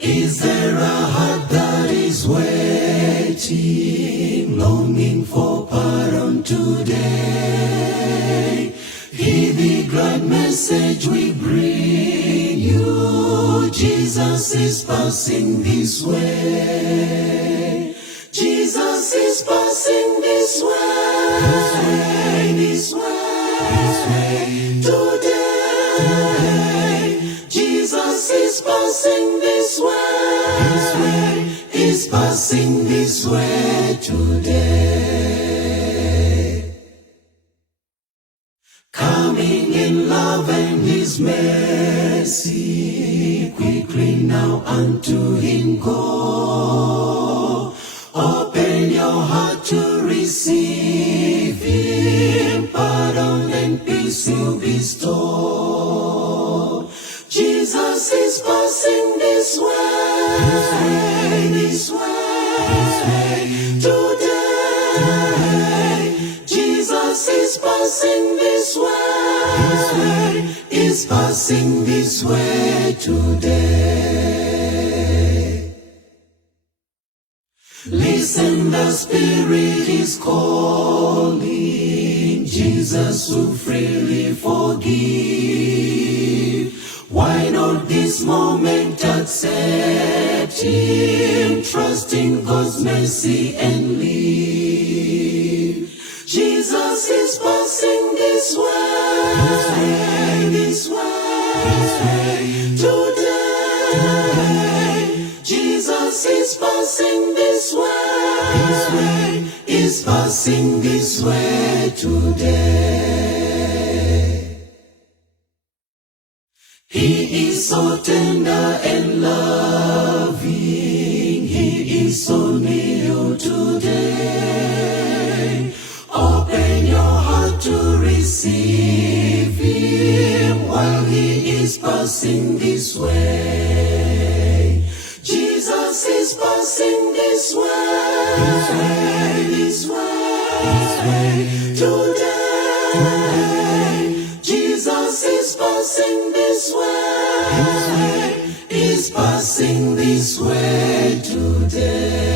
Is there a heart that is waiting, longing for pardon today? Hear the glad message we bring you. Jesus is passing this way. Jesus is passing this way. This way. Today. Jesus is passing this way. Is passing this way today. Coming in love and His mercy, quickly now unto Him go. Open your heart to receive Him, pardon and peace He'll bestow. Jesus is passing this way, this way, today. Jesus is passing this way, is passing this way today. Listen, the Spirit is calling. Jesus will freely forgive. Why not this moment accept Him, trusting God's mercy and live? Jesus is passing this way, this way, today. Jesus is passing this way, is passing this way today. He is so tender and loving, He is so near today. Open your heart to receive Him while He is passing this way. Jesus is passing this way, this way, today. Jesus is passing this way, is passing this way today.